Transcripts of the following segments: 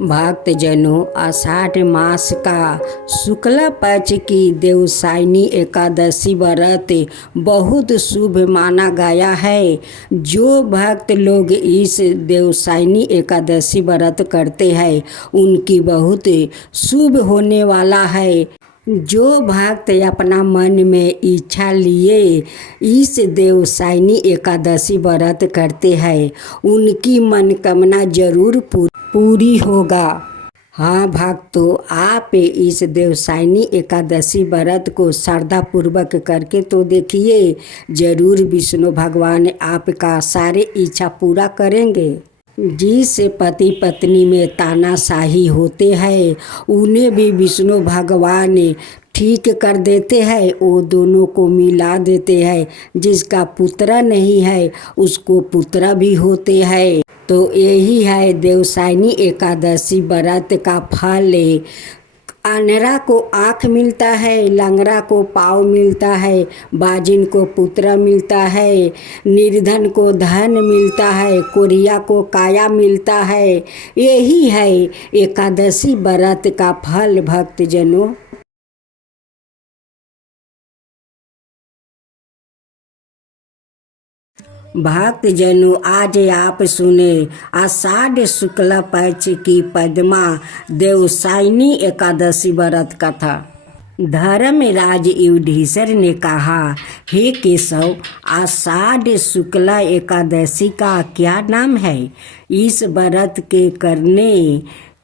भक्तजनों, आषाढ़ मास का शुक्ला पक्ष की देवसायनी एकादशी व्रत बहुत शुभ माना गया है। जो भक्त लोग इस देवसायनी एकादशी व्रत करते हैं उनकी बहुत शुभ होने वाला है। जो भक्त अपना मन में इच्छा लिए इस देवसायनी एकादशी व्रत करते हैं उनकी मनोकामना जरूर पूरी होगा। हाँ भक्तों, आप इस देवसायनी एकादशी व्रत को श्रद्धापूर्वक करके तो देखिए, जरूर विष्णु भगवान आपका सारे इच्छा पूरा करेंगे। जिस पति पत्नी में तानाशाही होते हैं उन्हें भी विष्णु भगवान ठीक कर देते हैं, वो दोनों को मिला देते हैं। जिसका पुत्र नहीं है उसको पुत्र भी होते हैं। तो यही है देवसायनी एकादशी व्रत का फल। अनरा को आँख मिलता है, लंगड़ा को पाँव मिलता है, बाजिन को पुत्र मिलता है, निर्धन को धन मिलता है, कोरिया को काया मिलता है। यही है एकादशी व्रत का फल भक्तजनों। भक्तजनों, आज आप सुने आषाढ़ शुक्ला पक्ष की पद्मा देवसायनी एकादशी व्रत कथा। धर्मराज युधिष्ठिर ने कहा, हे केशव, आषाढ़ शुक्ला एकादशी का क्या नाम है? इस व्रत के करने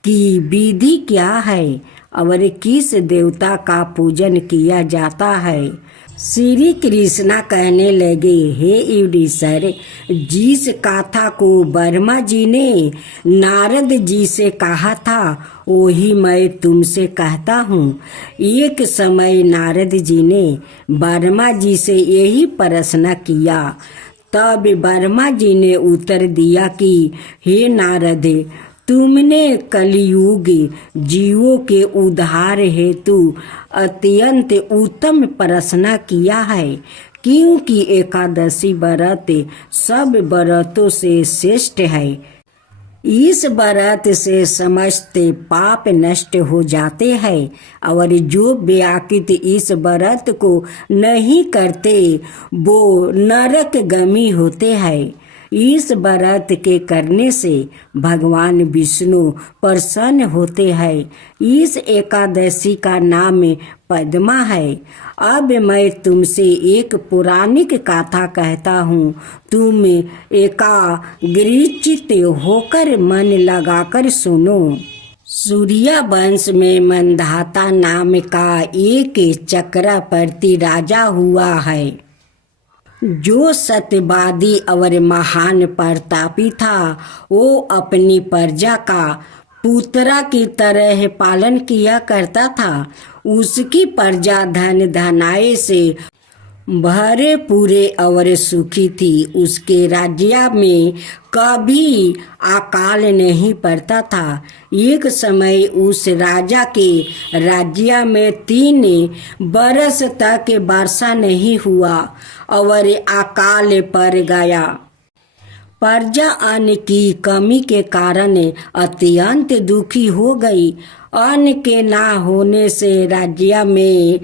की विधि क्या है और किस देवता का पूजन किया जाता है? श्री कृष्णा कहने लगे, हे युधिष्ठिर, जिस कथा को ब्रह्मा जी ने नारद जी से कहा था वही मैं तुमसे कहता हूँ। एक समय नारद जी ने ब्रह्मा जी से यही प्रश्न किया। तब ब्रह्मा जी ने उत्तर दिया कि हे नारद, तुमने कलियुग जीवों के उद्धार हेतु अत्यंत उत्तम प्रश्न किया है, क्योंकि एकादशी व्रत सब व्रतों से श्रेष्ठ है। इस व्रत से समस्त पाप नष्ट हो जाते हैं और जो व्याकृत इस व्रत को नहीं करते वो नरकगामी होते हैं। इस व्रत के करने से भगवान विष्णु प्रसन्न होते हैं। इस एकादशी का नाम पद्मा है। अब मैं तुमसे एक पौराणिक कथा कहता हूँ, तुम एकाग्रचित्त होकर मन लगाकर सुनो। सूर्य वंश में मंधाता नाम का एक चक्रवर्ती राजा हुआ है, जो सत्यवादी और महान प्रतापी था। वो अपनी प्रजा का पुत्रा की तरह पालन किया करता था। उसकी प्रजा धन धनाए से भरे पूरे और सुखी थी। उसके राज्य में कभी अकाल नहीं पड़ता था। एक समय उस राजा के राज्य में 3 बरस तक वर्षा नहीं हुआ और अकाल पड़ गया। प्रजा अन्न की कमी के कारण अत्यंत दुखी हो गई। अन्न के ना होने से राज्य में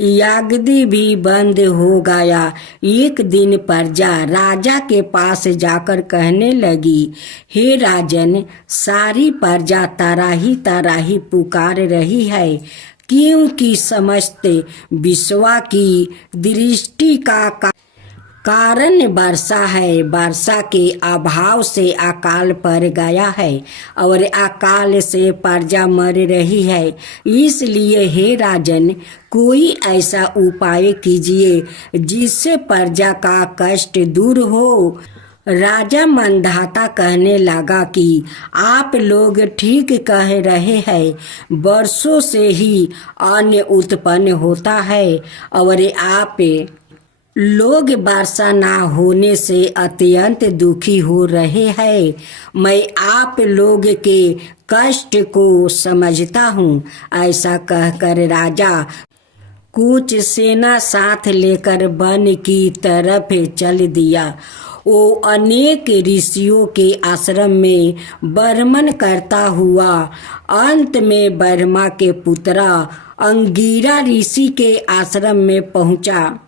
यागदी भी बंद हो गया। एक दिन प्रजा राजा के पास जाकर कहने लगी, हे राजन, सारी प्रजा तराही पुकार रही है, क्योंकि समस्त विश्व की दृष्टि का कारण वर्षा है। वर्षा के अभाव से अकाल पड़ गया है और अकाल से प्रजा मर रही है। इसलिए हे राजन, कोई ऐसा उपाय कीजिए जिससे प्रजा का कष्ट दूर हो। राजा मंधाता कहने लगा कि आप लोग ठीक कह रहे हैं, वर्षों से ही अन्न उत्पन्न होता है और आप लोग वर्षा ना होने से अत्यंत दुखी हो रहे हैं। मैं आप लोग के कष्ट को समझता हूँ। ऐसा कहकर राजा कुछ सेना साथ लेकर वन की तरफ चल दिया। वो अनेक ऋषियों के आश्रम में बर्मन करता हुआ अंत में ब्रह्मा के पुत्रा अंगिरा ऋषि के आश्रम में पहुंचा।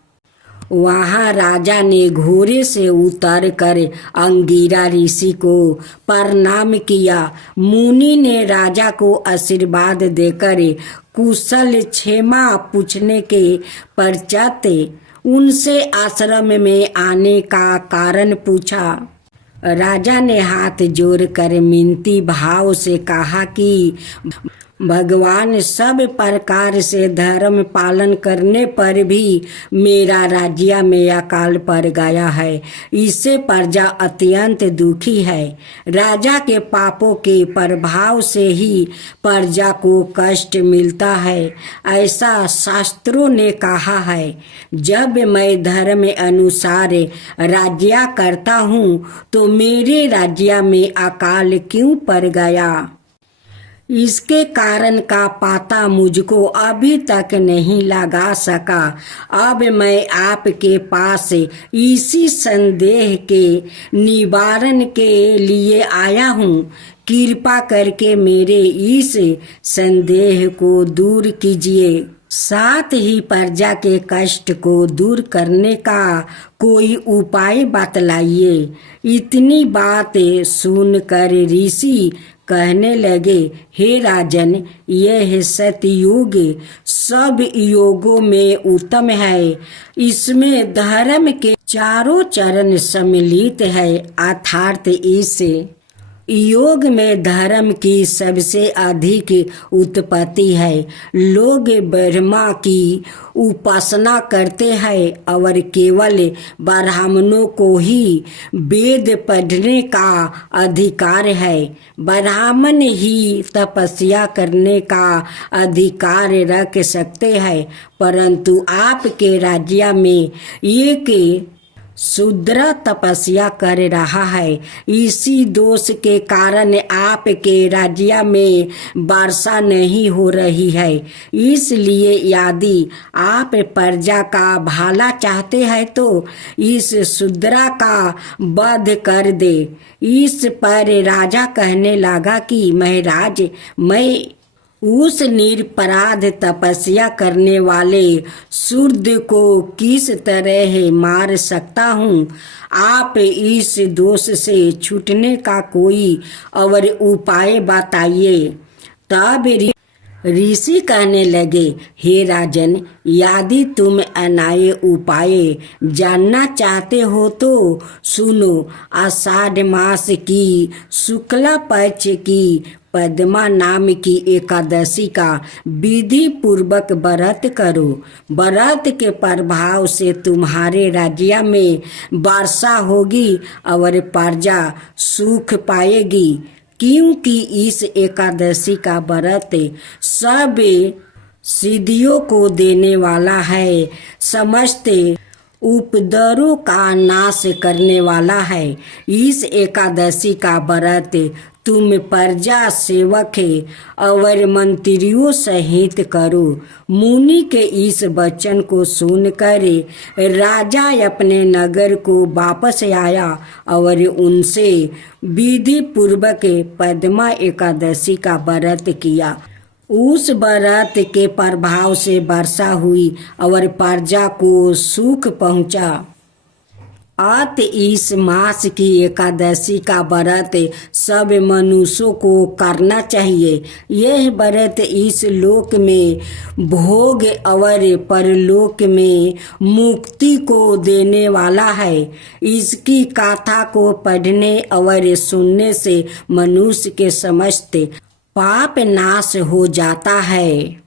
वहाँ राजा ने घोड़े से उतर कर अंगिरा ऋषि को प्रणाम किया। मुनि ने राजा को आशीर्वाद देकर कुशल क्षेमा पूछने के पश्चात उनसे आश्रम में आने का कारण पूछा। राजा ने हाथ जोड़कर मिनती भाव से कहा कि भगवान सब प्रकार से धर्म पालन करने पर भी मेरा राज्य में अकाल पड़ गया है। इससे प्रजा अत्यंत दुखी है। राजा के पापों के प्रभाव से ही प्रजा को कष्ट मिलता है, ऐसा शास्त्रों ने कहा है। जब मैं धर्म अनुसार राज्य करता हूँ तो मेरे राज्य में अकाल क्यों पड़ गया? इसके कारण का पता मुझको अभी तक नहीं लगा सका। अब मैं आपके पास इसी संदेह के निवारण के लिए आया हूँ। कृपा करके मेरे इस संदेह को दूर कीजिए। साथ ही प्रजा के कष्ट को दूर करने का कोई उपाय बतलाइए। इतनी बातें सुनकर ऋषि कहने लगे, हे राजन, यह सतयुग सब योगों में उत्तम है। इसमें धर्म के चारों चरण सम्मिलित है, अर्थात इस योग में धर्म की सबसे अधिक उत्पत्ति है। लोग ब्रह्मा की उपासना करते हैं और केवल ब्राह्मणों को ही वेद पढ़ने का अधिकार है। ब्राह्मण ही तपस्या करने का अधिकार रख सकते हैं, परंतु आपके राज्य में एक शूद्र तपस्या कर रहा है। इसी दोष के कारण आपके राज्य में वर्षा नहीं हो रही है। इसलिए यदि आप प्रजा का भला चाहते हैं तो इस शूद्र का वध कर दे। इस पर राजा कहने लगा कि महाराज, मैं उस निरपराध तपस्या करने वाले शूद्र को किस तरह मार सकता हूँ? आप इस दोष से छूटने का कोई और उपाय बताइए। तब ऋषि कहने लगे, हे राजन, यदि तुम अन्याय उपाय जानना चाहते हो तो सुनो। आषाढ़ मास की शुक्ला पक्ष की पद्मा नाम की एकादशी का विधि पूर्वक व्रत करो। व्रत के प्रभाव से तुम्हारे राज्य में वर्षा होगी और प्रजा सुख पाएगी, क्योंकि इस एकादशी का व्रत सब सिद्धियों को देने वाला है, समस्त उपद्रवों का नाश करने वाला है। इस एकादशी का व्रत तुम प्रजा सेवक और मंत्रियों सहित करो। मुनि के इस वचन को सुनकर राजा अपने नगर को वापस आया और उनसे विधि पूर्वक पद्मा एकादशी का व्रत किया। उस व्रत के प्रभाव से वर्षा हुई और प्रजा को सुख पहुंचा। अत इस मास की एकादशी का व्रत सब मनुष्यों को करना चाहिए। यह व्रत इस लोक में भोग और परलोक में मुक्ति को देने वाला है। इसकी गाथा को पढ़ने और सुनने से मनुष्य के समस्त पाप नाश हो जाता है।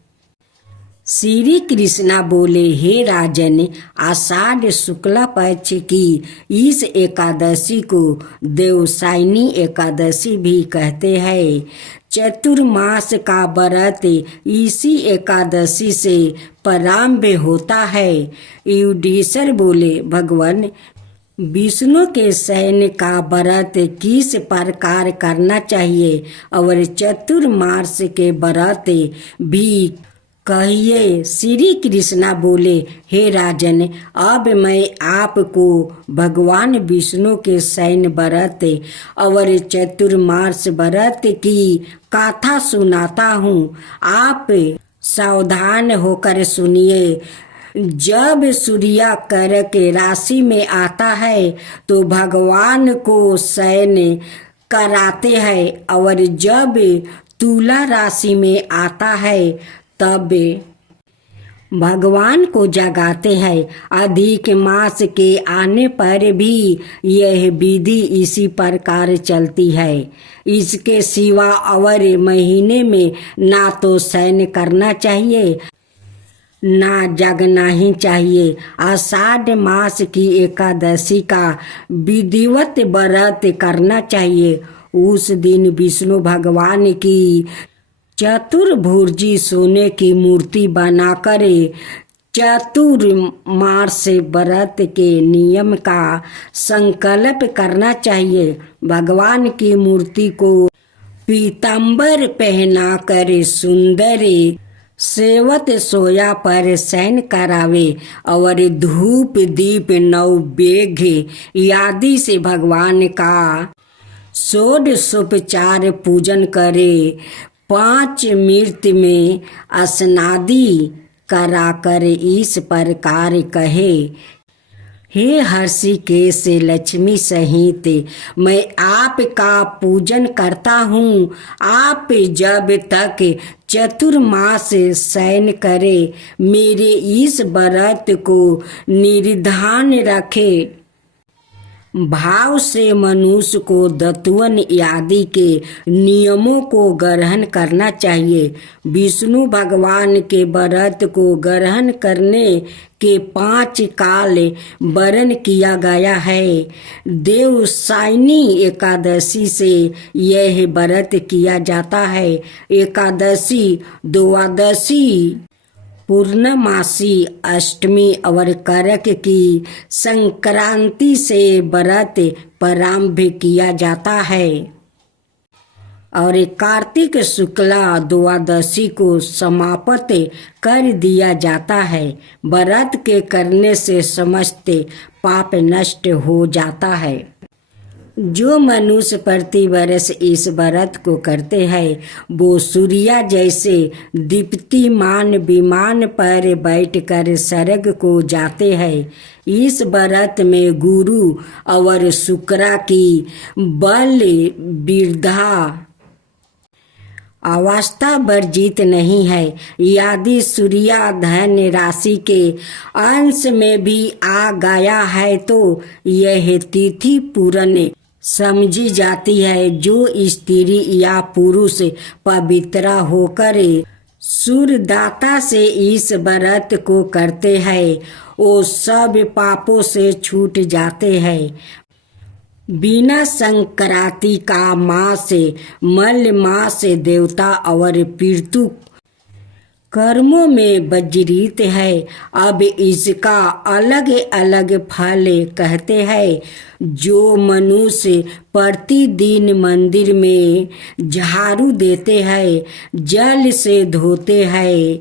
श्री कृष्णा बोले, हे राजन, आषाढ़ शुक्ला पक्ष की इस एकादशी को देवसायनी एकादशी भी कहते हैं। चतुर्मास का व्रत इसी एकादशी से प्रारंभ होता है। युधिष्ठिर बोले, भगवान विष्णु के सैन्य का व्रत किस प्रकार करना चाहिए और चतुर्मास के व्रत भी कहिए। श्री कृष्णा बोले, हे राजन, अब मैं आपको भगवान विष्णु के शयन व्रत और चतुर्मास व्रत की कथा सुनाता हूँ। आप सावधान होकर सुनिए। जब सूर्य कर्क राशि में आता है तो भगवान को शयन कराते हैं, और जब तुला राशि में आता है तब भगवान को जगाते हैं। अधिक मास के आने पर भी यह विधि इसी प्रकार चलती है। इसके सिवा और महीने में ना तो शयन करना चाहिए ना जगना ही चाहिए। आषाढ़ मास की एकादशी का विधिवत व्रत करना चाहिए। उस दिन विष्णु भगवान की चतुर्भुजी सोने की मूर्ति बनाकर चतुर्मास व्रत के नियम का संकल्प करना चाहिए। भगवान की मूर्ति को पीताम्बर पहनाकर सुंदर सेवत सोया पर शयन करावे और धूप दीप नैवेद्य आदि से भगवान का षोडशोपचार पूजन करे। 5 मिनट में स्नादि कराकर इस प्रकार कहे, हे हर्षिकेश लक्ष्मी सहित मैं आपका पूजन करता हूँ। आप जब तक चतुर्मास शयन करे मेरे इस व्रत को निर्धान रखे। भाव से मनुष्य को दत्वन आदि के नियमों को ग्रहण करना चाहिए। विष्णु भगवान के व्रत को ग्रहण करने के 5 काल वर्णन किया गया है। देवसायनी एकादशी से यह व्रत किया जाता है। एकादशी, द्वादशी, पूर्णमासी, अष्टमी और करक की संक्रांति से व्रत प्रारंभ किया जाता है और कार्तिक शुक्ला द्वादशी को समाप्त कर दिया जाता है। व्रत के करने से समस्त पाप नष्ट हो जाता है। जो मनुष्य प्रतिवर्ष इस व्रत को करते हैं वो सूर्य जैसे दीप्तिमान विमान पर बैठकर स्वर्ग को जाते हैं। इस व्रत में गुरु और शुक्र की बल वृद्धा अवस्था वर्जित नहीं है। यदि सूर्य धन राशि के अंश में भी आ गया है तो यह तिथि पूर्ण समझी जाती है। जो स्त्री या पुरुष पवित्र होकर सूर्यदाता से इस व्रत को करते हैं वो सब पापों से छूट जाते हैं। बिना संक्रांति का मास मल मास देवता और पितृ कर्मों में वर्जित है। अब इसका अलग अलग फल कहते हैं। जो मनुष्य प्रतिदिन मंदिर में झाड़ू देते हैं, जल से धोते हैं,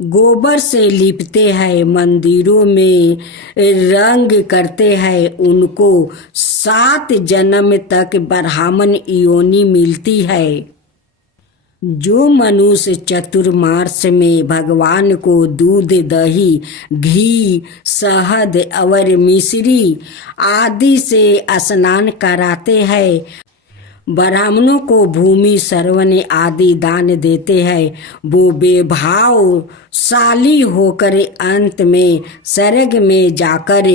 गोबर से लिपते हैं, मंदिरों में रंग करते हैं, उनको 7 जन्म तक ब्राह्मण योनि मिलती है। जो मनुष्य चतुर्मास में भगवान को दूध, दही, घी, शहद और मिश्री आदि से स्नान कराते हैं, ब्राह्मणों को भूमि, श्रवण आदि दान देते हैं, वो बेभावशाली होकर अंत में स्वर्ग में जाकर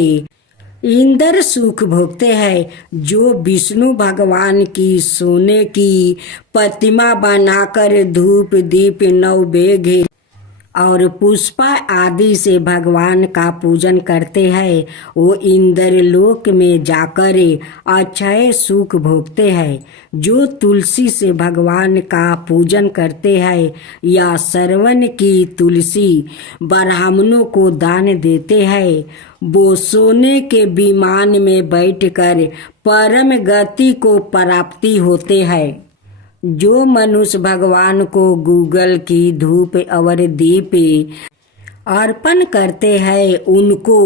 इंद्र सुख भोगते हैं। जो विष्णु भगवान की सोने की प्रतिमा बनाकर धूप दीप नैवेद्य और पुष्प आदि से भगवान का पूजन करते हैं वो इंद्रलोक में जाकर अक्षय सुख भोगते हैं। जो तुलसी से भगवान का पूजन करते हैं या श्रवण की तुलसी ब्राह्मणों को दान देते हैं वो सोने के विमान में बैठकर परम गति को प्राप्ति होते हैं। जो मनुष्य भगवान को गूगल की धूप और दीप अर्पण करते हैं उनको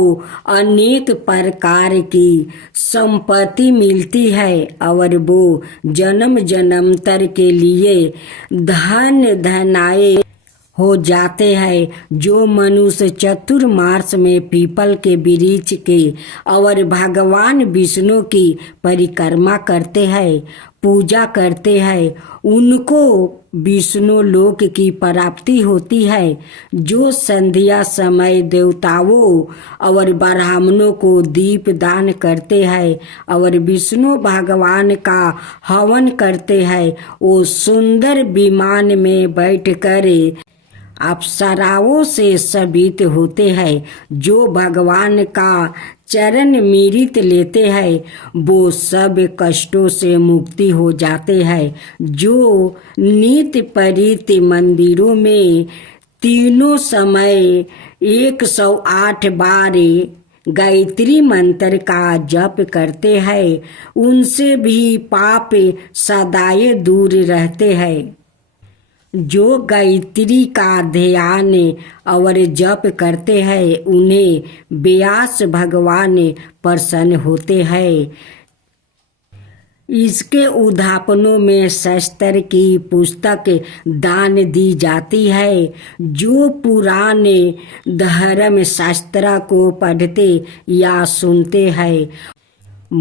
अनेक प्रकार की संपत्ति मिलती है और वो जन्म जन्मांतर के लिए धन धनाए हो जाते हैं। जो मनुष्य चतुर्मास में पीपल के वृक्ष के और भगवान विष्णु की परिक्रमा करते हैं, पूजा करते हैं, उनको विष्णु लोक की प्राप्ति होती है। जो संध्या समय देवताओं और ब्राह्मणों को दीप दान करते हैं और विष्णु भगवान का हवन करते हैं, वो सुंदर विमान में बैठकर अप्सराओं से सभित होते हैं। जो भगवान का चरण मिरित लेते हैं वो सब कष्टों से मुक्ति हो जाते हैं। जो नित्य परित मंदिरों में तीनों समय 108 बार गायत्री मंत्र का जप करते हैं उनसे भी पाप सदाए दूर रहते हैं। जो गायत्री का ध्यान और जप करते हैं उन्हें व्यास भगवान प्रसन्न होते हैं। इसके उद्यापनों में शास्त्र की पुस्तक दान दी जाती है। जो पुराने धर्म शास्त्र को पढ़ते या सुनते हैं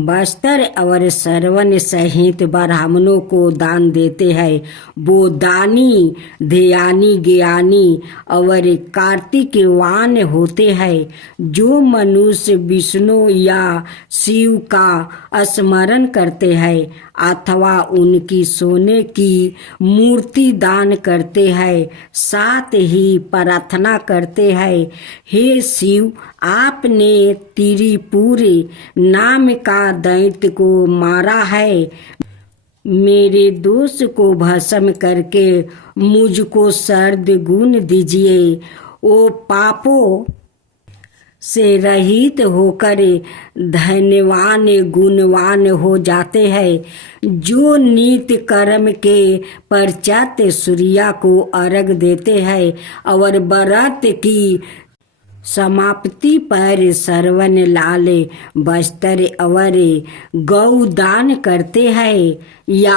वस्त्र और श्रवण सहित ब्राह्मणों को दान देते हैं वो दानी ध्यानी ज्ञानी और कार्तिकवान होते हैं। जो मनुष्य विष्णु या शिव का स्मरण करते हैं अथवा उनकी सोने की मूर्ति दान करते हैं साथ ही प्रार्थना करते हैं, हे शिव आपने त्रिपुर नाम का दैत्य को मारा है, मेरे दोष को भस्म करके मुझको सर्द गुण दीजिए। वो पापों से रहित होकर धन्यवान गुणवान हो जाते हैं। जो नित्य कर्म के पश्चात सूर्य को अर्घ देते हैं और व्रत की समाप्ति पर श्रवण लाल वस्त्र और गौ दान करते हैं या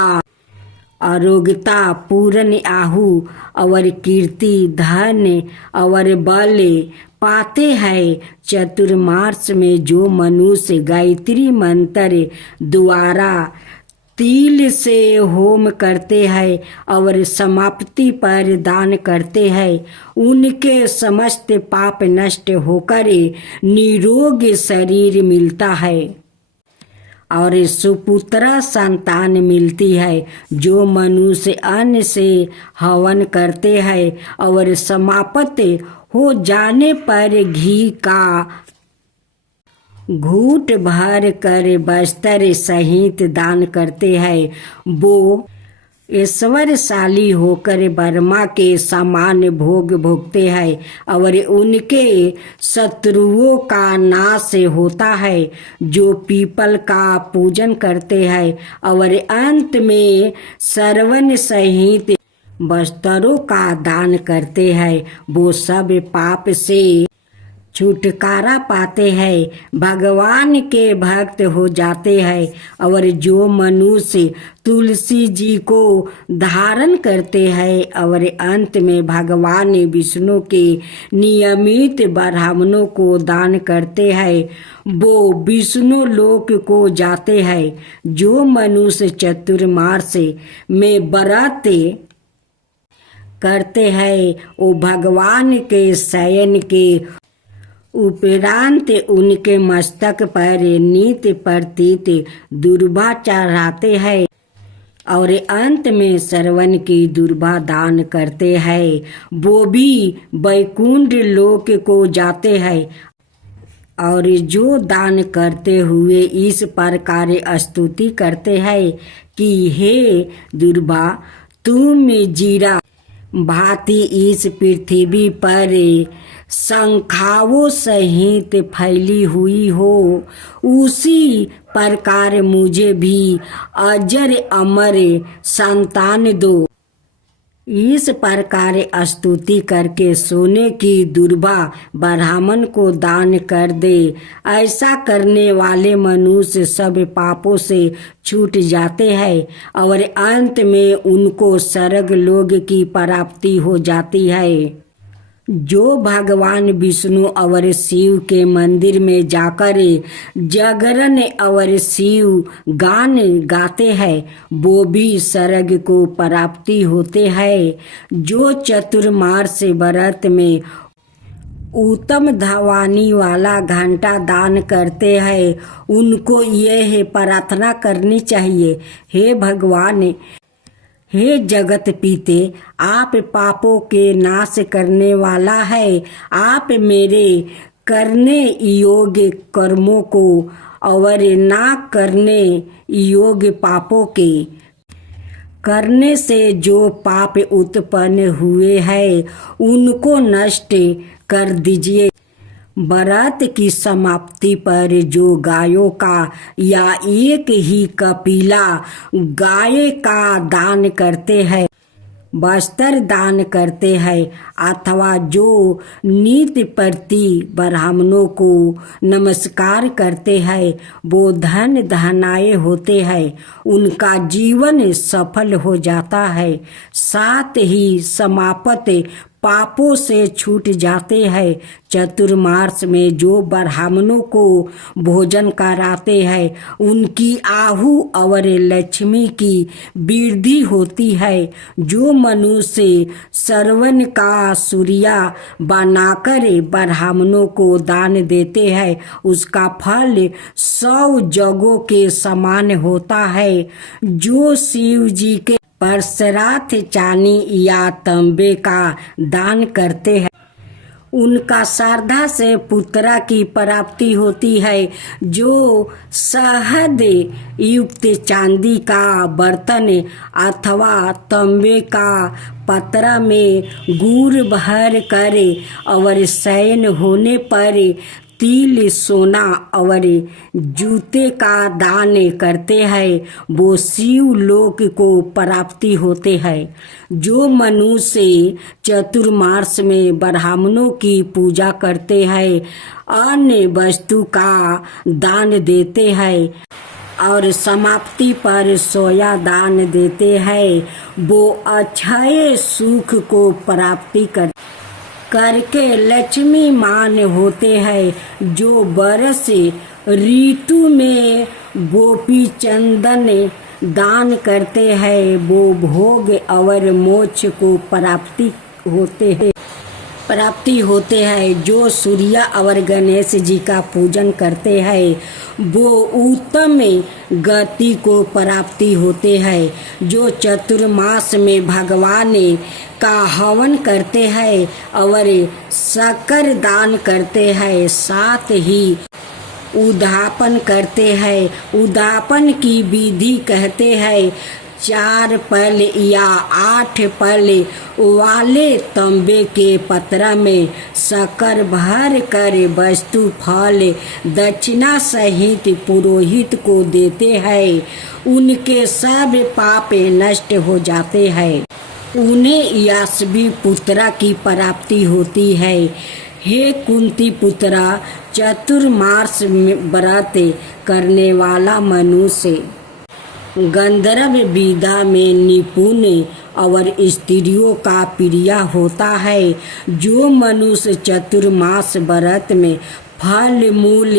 अरोगता पूर्ण आहु और कीर्ति धन और बल पाते हैं। चतुर्मास में जो मनुष्य गायत्री मंत्र द्वारा तिल से होम करते हैं और समाप्ति पर दान करते हैं उनके समस्त पाप नष्ट होकर निरोग शरीर मिलता है और सुपुत्र संतान मिलती है। जो मनुष्य अन्न से हवन करते हैं और समाप्त हो जाने पर घी का घूंट भर कर वस्त्र सहित दान करते हैं वो ईश्वरशाली होकर ब्रह्मा के समान भोग भोगते हैं और उनके शत्रुओं का नाश होता है। जो पीपल का पूजन करते हैं और अंत में श्रवण सहित वस्त्रों का दान करते हैं वो सब पाप से छुटकारा पाते हैं, भगवान के भक्त हो जाते हैं। और जो मनुष्य तुलसी जी को धारण करते हैं और अंत में भगवान विष्णु के नियमित ब्राह्मणों को दान करते हैं वो विष्णु लोक को जाते हैं। जो मनुष्य चतुर्मास में व्रत करते हैं वो भगवान के शयन के उपरांत उनके मस्तक पर नित्य प्रतीत दुर्वा चढ़ाते हैं और अंत में श्रवण की दुर्वा दान करते हैं वो भी वैकुंठ लोक को जाते हैं। और जो दान करते हुए इस प्रकार स्तुति करते हैं कि हे दुर्वा तुम जीरा भांति इस पृथ्वी पर संख्याओं सहित फैली हुई हो, उसी प्रकार मुझे भी अजर अमर संतान दो। इस प्रकार स्तुति करके सोने की दुर्बा ब्राह्मण को दान कर दे। ऐसा करने वाले मनुष्य सब पापों से छूट जाते हैं और अंत में उनको स्वर्ग लोक की प्राप्ति हो जाती है। जो भगवान विष्णु और शिव के मंदिर में जाकर जागरण और शिव गान गाते हैं, वो भी स्वर्ग को प्राप्ति होते हैं। जो चतुर्मास व्रत में उत्तम ध्वनि वाला घंटा दान करते हैं, उनको यह प्रार्थना करनी चाहिए, हे भगवान, हे जगत पीते, आप पापों के नाश करने वाला है। आप मेरे करने योग्य कर्मों को और ना करने योग्य पापों के करने से जो पाप उत्पन्न हुए हैं, उनको नष्ट कर दीजिए। व्रत की समाप्ति पर जो गायों का या एक ही कपिला गाय का दान करते हैं, वस्त्र दान करते हैं, अथवा जो नित्य प्रति ब्राह्मणों को नमस्कार करते हैं, वो धन धनाए होते हैं, उनका जीवन सफल हो जाता है। साथ ही समाप्त पापों से छूट जाते हैं। चतुर्मास में जो ब्राह्मणों को भोजन कराते हैं, उनकी आहु और लक्ष्मी की वृद्धि होती है। जो मनुष्य श्रवण का सूर्या बनाकर ब्राह्मणों को दान देते हैं, उसका फल 100 जगों के समान होता है। जो शिव जी के परसराथ चांदी या तांबे का दान करते हैं, उनका श्रद्धा से पुत्रा की प्राप्ति होती है। जो शहद युक्त चांदी का बर्तन अथवा तांबे का पत्रा में गुड़ भर कर और शयन होने पर तिल, सोना और जूते का दान करते हैं, वो शिव लोक को प्राप्ति होते हैं। जो मनुष्य चतुर्मास में ब्राह्मणों की पूजा करते हैं, अन्य वस्तु का दान देते हैं और समाप्ति पर सोया दान देते हैं, वो अक्षय सुख को प्राप्ति करके लक्ष्मी मान होते हैं। जो बरस ऋतु में गोपी चंदन दान करते हैं, वो भोग और मोक्ष को प्राप्ति होते हैं। जो सूर्य और गणेश जी का पूजन करते हैं, वो उत्तम गति को प्राप्ति होते हैं। जो चतुर्मास में भगवान का हवन करते हैं और शक्कर दान करते हैं, साथ ही उद्यापन करते हैं। उद्यापन की विधि कहते हैं 4 पल या 8 पल वाले तांबे के पत्रा में शक्कर भर कर वस्तु फल दक्षिणा सहित पुरोहित को देते हैं। उनके सब पाप नष्ट हो जाते हैं। उन्हें यशस्वी पुत्रा की प्राप्ति होती है। हे कुंती पुत्रा, चतुर्मास व्रत करने वाला मनुष्य गंधर्व विद्या में निपुण और स्त्रियों का प्रिय होता है। जो मनुष्य चतुर्मास व्रत में फल मूल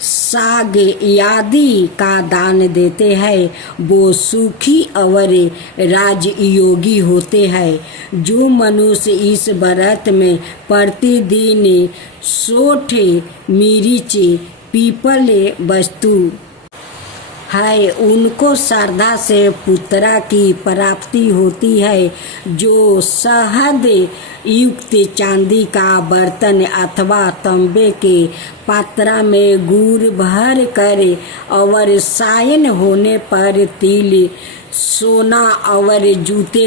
साग आदि का दान देते हैं, वो सुखी और राजयोगी होते हैं। जो मनुष्य इस व्रत में प्रतिदिन 100 मिर्च पीपल वस्तु है, उनको श्रद्धा से पुत्रा की प्राप्ति होती है। जो शहद युक्त चांदी का बर्तन अथवा तांबे के पात्रा में गुड़ भर कर और शयन होने पर तिल, सोना और जूते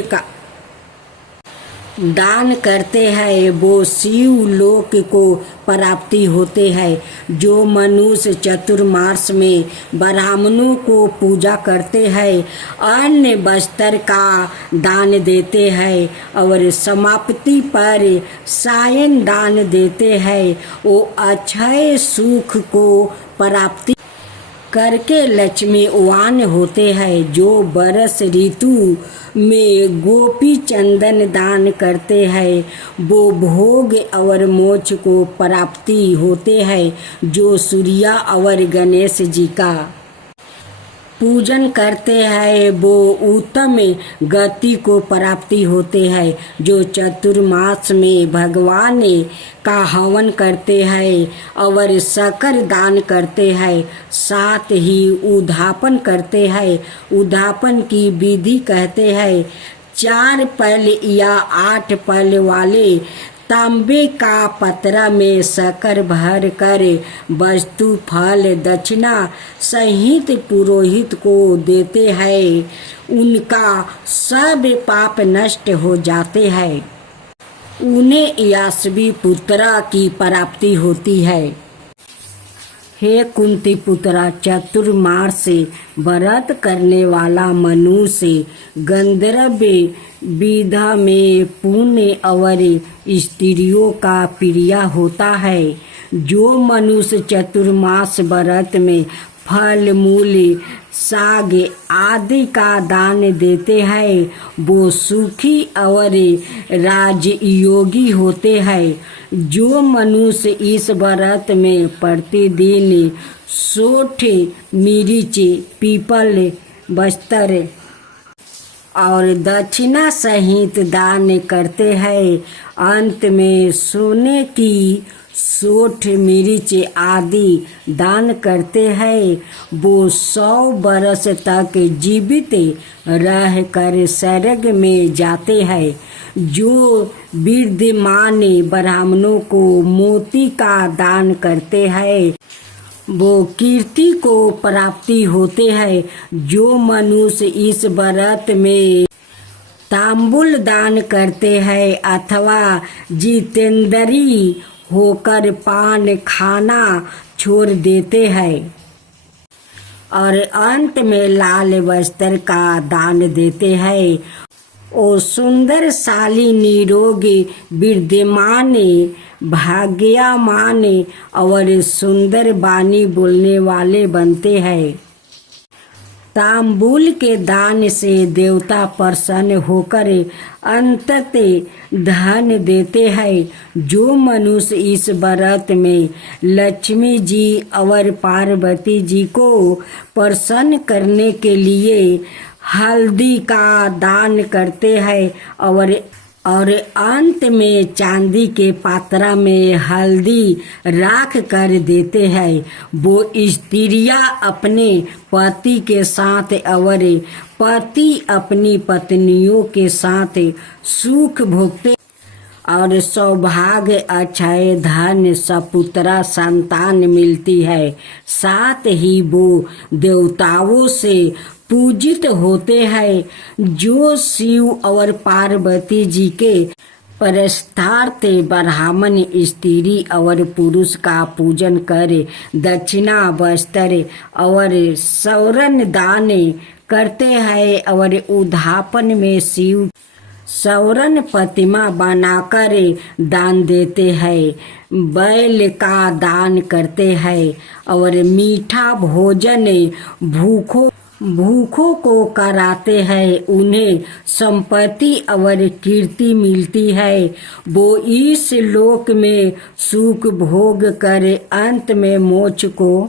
दान करते हैं वो शिव लोक को प्राप्ति होते हैं। जो मनुष्य चतुर्मास में ब्राह्मणों को पूजा करते हैं, अन्न वस्त्र का दान देते हैं और समाप्ति पर सायन दान देते हैं, वो अक्षय सुख को प्राप्ति करके लक्ष्मीवान होते हैं। जो बरस ऋतु में गोपी चंदन दान करते हैं, वो भोग और मोक्ष को प्राप्ति होते हैं। जो सूर्य और गणेश जी का पूजन करते हैं, वो उत्तम गति को प्राप्ति होते हैं। जो चतुर्मास में भगवान का हवन करते हैं और शक्कर दान करते हैं, साथ ही उद्यापन करते हैं। उद्यापन की विधि कहते हैं 4 पल या 8 पल वाले तांबे का पतरा में शक्कर भर कर वस्तु फल दक्षिणा सहित पुरोहित को देते हैं, उनका सब पाप नष्ट हो जाते हैं। उन्हें यशस्वी पुत्र की प्राप्ति होती है। हे कुंती पुत्रा, चतुर्मास व्रत करने वाला मनुष्य गंधर्व विधा में पुण्य और स्त्रियों का प्रिय होता है। जो मनुष्य चतुर्मास व्रत में फल मूल साग आदि का दान देते हैं, वो सुखी और राजयोगी होते हैं। जो मनुष्य इस व्रत में प्रतिदिन 60 मिर्च पीपल वस्त्र और दक्षिणा सहित दान करते हैं, अंत में सोने की 60 मिर्च आदि दान करते हैं, वो 100 वर्ष तक जीवित रहकर स्वर्ग में जाते हैं। जो विद्यमान ब्राह्मणों को मोती का दान करते हैं, वो कीर्ति को प्राप्ति होते हैं। जो मनुष्य इस व्रत में तांबुल दान करते हैं अथवा जितेंद्री होकर पान खाना छोड़ देते हैं और अंत में लाल वस्त्र का दान देते हैं, ओ सुंदरशाली निरोगी विद्यमान भाग्यमान और सुंदर वाणी बोलने वाले बनते हैं। तांबूल के दान से देवता प्रसन्न होकर अंततः धन देते हैं। जो मनुष्य इस व्रत में लक्ष्मी जी और पार्वती जी को प्रसन्न करने के लिए हल्दी का दान करते हैं और अंत में चांदी के पात्रा में हल्दी राख कर देते हैं, वो स्त्रियां अपने पति के साथ और पति अपनी पत्नियों के साथ सुख भोगते और सौभाग्य अक्षय धन सपुत्रा संतान मिलती है। साथ ही वो देवताओं से पूजित होते हैं। जो शिव और पार्वती जी के परस्तार्थ ब्राह्मण स्त्री और पुरुष का पूजन करे, दक्षिणा वस्त्र और सौरन दान करते हैं और उद्यापन में शिव सौरन प्रतिमा बनाकर दान देते हैं, बैल का दान करते हैं और मीठा भोजन भूखों को कराते हैं, उन्हें संपत्ति और कीर्ति मिलती है। वो इस लोक में सुख भोग कर अंत में मोक्ष को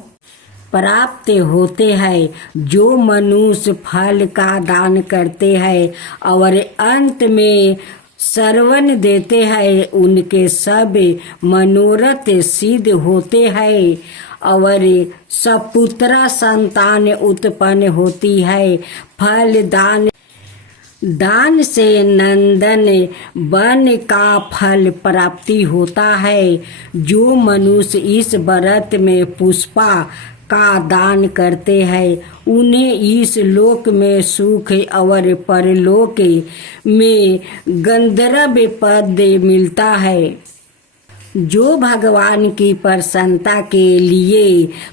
प्राप्त होते हैं। जो मनुष्य फल का दान करते हैं और अंत में श्रवण देते हैं, उनके सब मनोरथ सिद्ध होते हैं और सपुत्रा संतान उत्पन्न होती है। फल दान से नंदन वन का फल प्राप्ति होता है। जो मनुष्य इस व्रत में पुष्पा का दान करते हैं उन्हें इस लोक में सुख और परलोक में गंधर्व पद मिलता है। जो भगवान की प्रसन्नता के लिए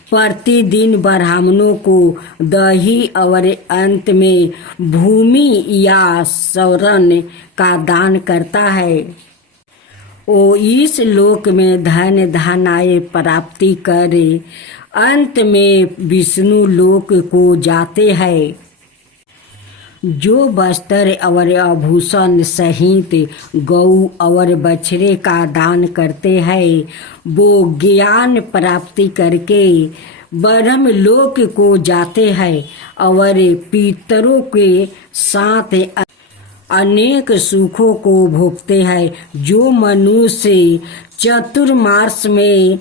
प्रतिदिन ब्राह्मणों को दही और अंत में भूमि या स्वर्ण का दान करता है वो इस लोक में धन धनाय प्राप्ति करे अंत में विष्णु लोक को जाते हैं। जो वस्त्र और आभूषण सहित गौ और बछड़े का दान करते हैं वो ज्ञान प्राप्ति करके ब्रह्म लोक को जाते हैं और पितरों के साथ अनेक सुखों को भोगते हैं। जो मनुष्य चतुर्मास में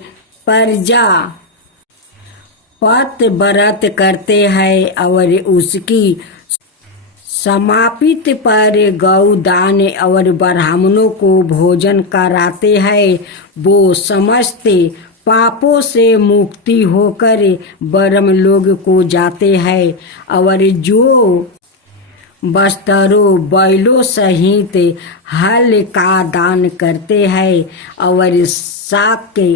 प्रजा पत व्रत करते हैं और उसकी समापित पर गौदान और ब्राह्मणों को भोजन कराते हैं वो समस्त पापों से मुक्ति होकर ब्रह्म लोक को जाते हैं। और जो वस्त्रों बैलों सहित हल का दान करते हैं और शाक के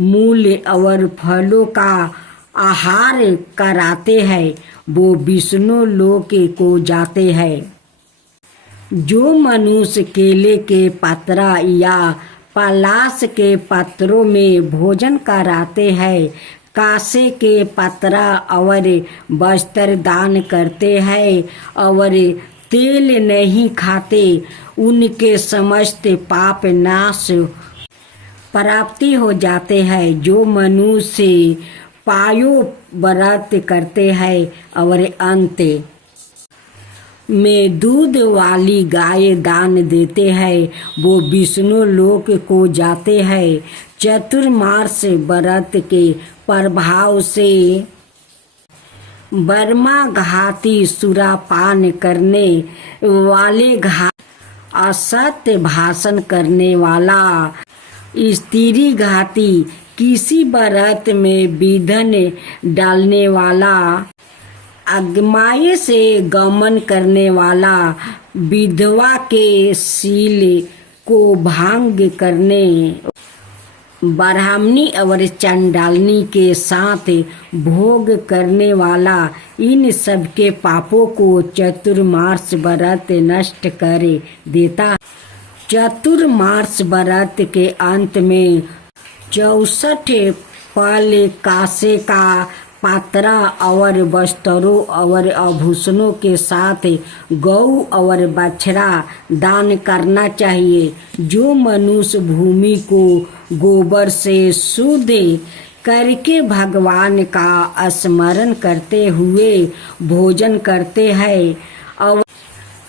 मूल और फलों का आहार कराते हैं वो विष्णु लोक को जाते हैं। जो मनुष्य केले के पत्रा या पलाश के पत्रों में भोजन कराते हैं कासे के पत्रा और वस्त्र दान करते हैं और तेल नहीं खाते उनके समस्त पाप नाश प्राप्ति हो जाते हैं। जो मनुष्य पायो व्रत करते हैं और अंत में दूध वाली गाय दान देते हैं वो विष्णु लोक को जाते हैं। चतुर्मास व्रत के प्रभाव से बर्मा घाती सुरापान करने वाले असत्य भाषण करने वाला स्त्री घाती किसी व्रत में विघ्न डालने वाला अगमाय से गमन करने वाला विधवा के शील को भंग करने ब्राह्मणी और चंडालनी के साथ भोग करने वाला इन सबके पापों को चतुर्मास व्रत नष्ट कर देता। चतुर्मास व्रत के अंत में 64 फल कासे का पात्रा और वस्त्रों और आभूषणों के साथ गौ और बछड़ा दान करना चाहिए। जो मनुष्य भूमि को गोबर से शुद्ध करके भगवान का स्मरण करते हुए भोजन करते हैं और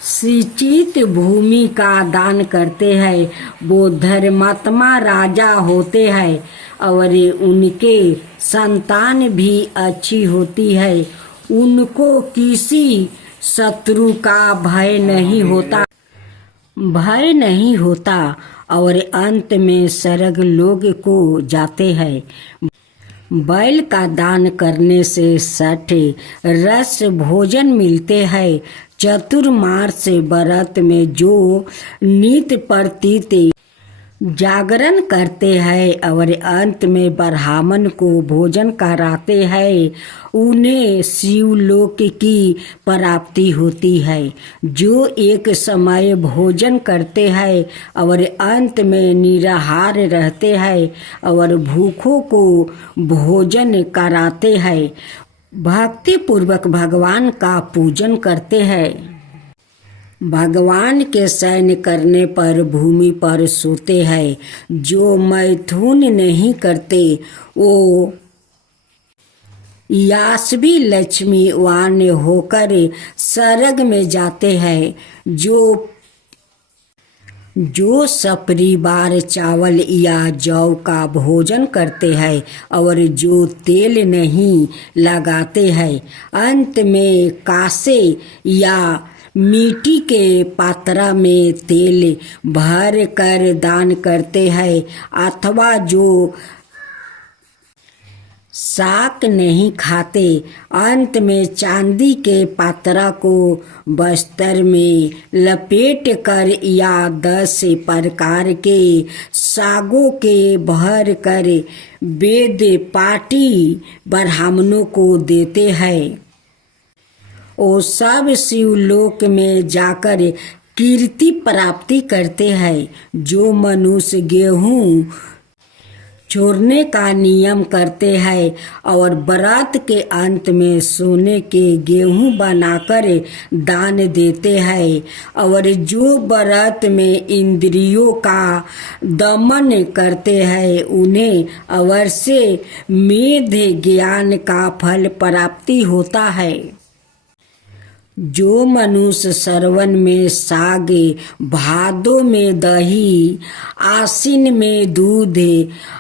सिंचित भूमि का दान करते हैं वो धर्मात्मा राजा होते हैं और उनके संतान भी अच्छी होती है। उनको किसी शत्रु का भय नहीं होता और अंत में स्वर्ग लोक को जाते हैं। बैल का दान करने से 60 रस भोजन मिलते हैं। चतुर्मास व्रत में जो नित्य प्रतीत जागरण करते हैं और अंत में ब्राह्मण को भोजन कराते हैं उन्हें शिवलोक की प्राप्ति होती है। जो एक समय भोजन करते हैं और अंत में निराहार रहते हैं और भूखों को भोजन कराते हैं भक्ति पूर्वक भगवान का पूजन करते हैं। भगवान के शयन करने पर भूमि पर सोते हैं। जो मैथुन नहीं करते वो यास्वी लक्ष्मीवान होकर स्वर्ग में जाते हैं। जो सपरिवार चावल या जौ का भोजन करते हैं और जो तेल नहीं लगाते हैं अंत में कासे या मिट्टी के पात्रा में तेल भर कर दान करते हैं अथवा जो शाक नहीं खाते। अंत में चांदी के पात्रा को बस्तर में लपेट कर या 10 प्रकार के सागों के भर कर वेद पाठी ब्राह्मणों को देते हैं। वो सब शिवलोक में जाकर कीर्ति प्राप्ति करते हैं। जो मनुष्य गेहूं छोड़ने का नियम करते हैं और व्रत के अंत में सोने के गेहूं बनाकर दान देते हैं, और जो व्रत में इंद्रियों का दमन करते हैं, उन्हें अवश्य मेध ज्ञान का फल प्राप्ति होता है। जो मनुष्य श्रवण में साग, भादों में दही, आश्विन में दूध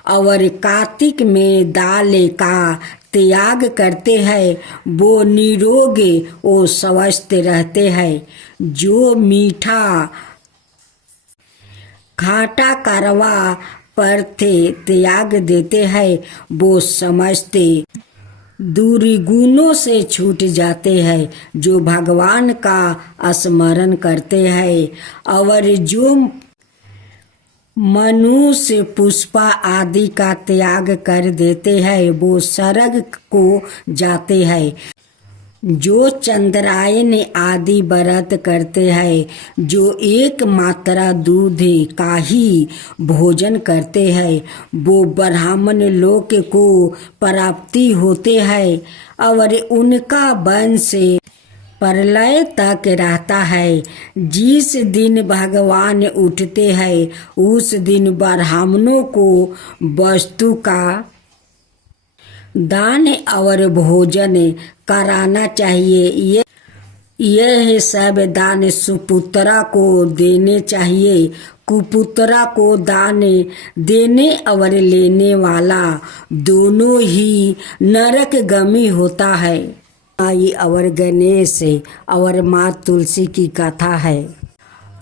और कार्तिक में दाल का त्याग करते हैं, वो निरोग और स्वस्थ रहते हैं। जो मीठा खाटा करवा पर त्याग देते हैं, वो समस्त दुर्गुणों से छूट जाते हैं। जो भगवान का स्मरण करते हैं और जो मनुष्य पुष्पा आदि का त्याग कर देते हैं, वो स्वर्ग को जाते हैं। जो चंद्रायन आदि व्रत करते हैं, जो एक मात्रा दूध का ही भोजन करते हैं, वो ब्राह्मण लोक को प्राप्ति होते हैं और उनका वंश प्रलय तक रहता है। जिस दिन भगवान उठते हैं, उस दिन ब्राह्मणों को वस्तु का दान और भोजन कराना चाहिए। यह सब दान सुपुत्रा को देने चाहिए। कुपुत्रा को दान देने और लेने वाला दोनों ही नरकगामी होता है। आई और गणेश और माँ तुलसी की कथा है।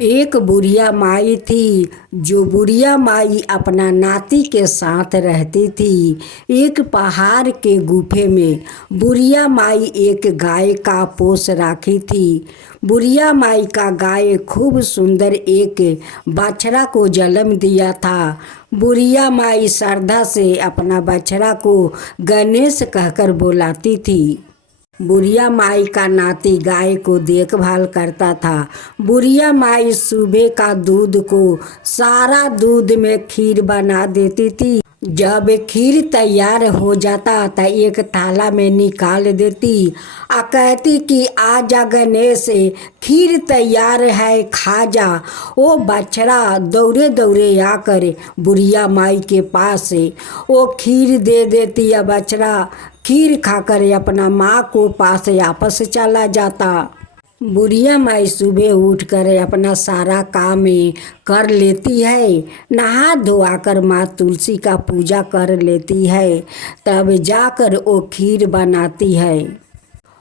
एक बुढ़िया माई थी। जो बुढ़िया माई अपना नाती के साथ रहती थी। एक पहाड़ के गुफे में बुढ़िया माई एक गाय का पोस राखी थी। बुढ़िया माई का गाय खूब सुंदर एक बछड़ा को जन्म दिया था। बुढ़िया माई श्रद्धा से अपना बछड़ा को गणेश कहकर बुलाती थी। बुढ़िया माई का नाती गाय को देखभाल करता था। बुढ़िया माई सुबह का दूध को सारा दूध में खीर बना देती थी। जब खीर तैयार हो जाता तो एक थाला में निकाल देती और कहती कि आजा गणेश, खीर तैयार है, खा जा। वो बछड़ा दौड़े दौड़े आकर बुढ़िया माई के पास वो खीर दे देती या बछड़ा खीर खाकर अपना माँ को पास वापस चला जाता। बुढ़िया माई सुबह उठकर अपना सारा काम कर लेती है। नहा धोआकर माँ तुलसी का पूजा कर लेती है। तब जाकर वो खीर बनाती है।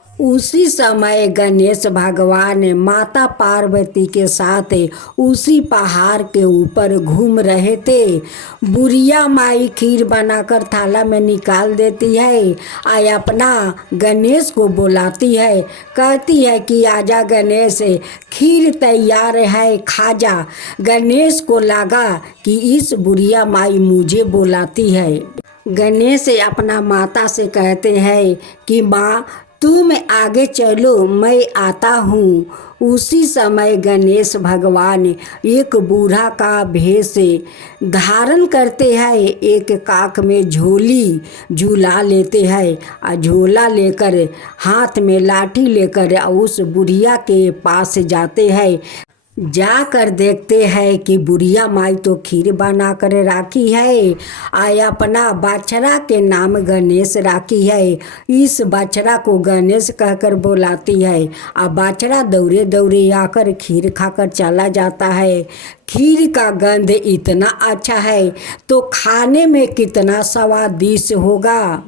उसी समय गणेश भगवान माता पार्वती के साथ उसी पहाड़ के ऊपर घूम रहे थे। बुढ़िया माई खीर बनाकर थाला में निकाल देती है और अपना गणेश को बुलाती है। कहती है कि आजा गणेश, खीर तैयार है, खा जा। गणेश को लगा कि इस बुढ़िया माई मुझे बुलाती है। गणेश अपना माता से कहते हैं कि माँ तुम आगे चलो, मैं आता हूँ। उसी समय गणेश भगवान एक बूढ़ा का भेष धारण करते हैं। एक काख में झोली झूला लेते हैं और झोला लेकर हाथ में लाठी लेकर उस बुढ़िया के पास जाते हैं। जाकर देखते हैं कि बुढ़िया माई तो खीर बना कर राखी है और अपना बछड़ा के नाम गणेश राखी है। इस बछड़ा को गणेश कहकर बुलाती है और बछड़ा दौड़े दौड़े आकर खीर खाकर चला जाता है। खीर का गंध इतना अच्छा है तो खाने में कितना स्वादिष्ट होगा।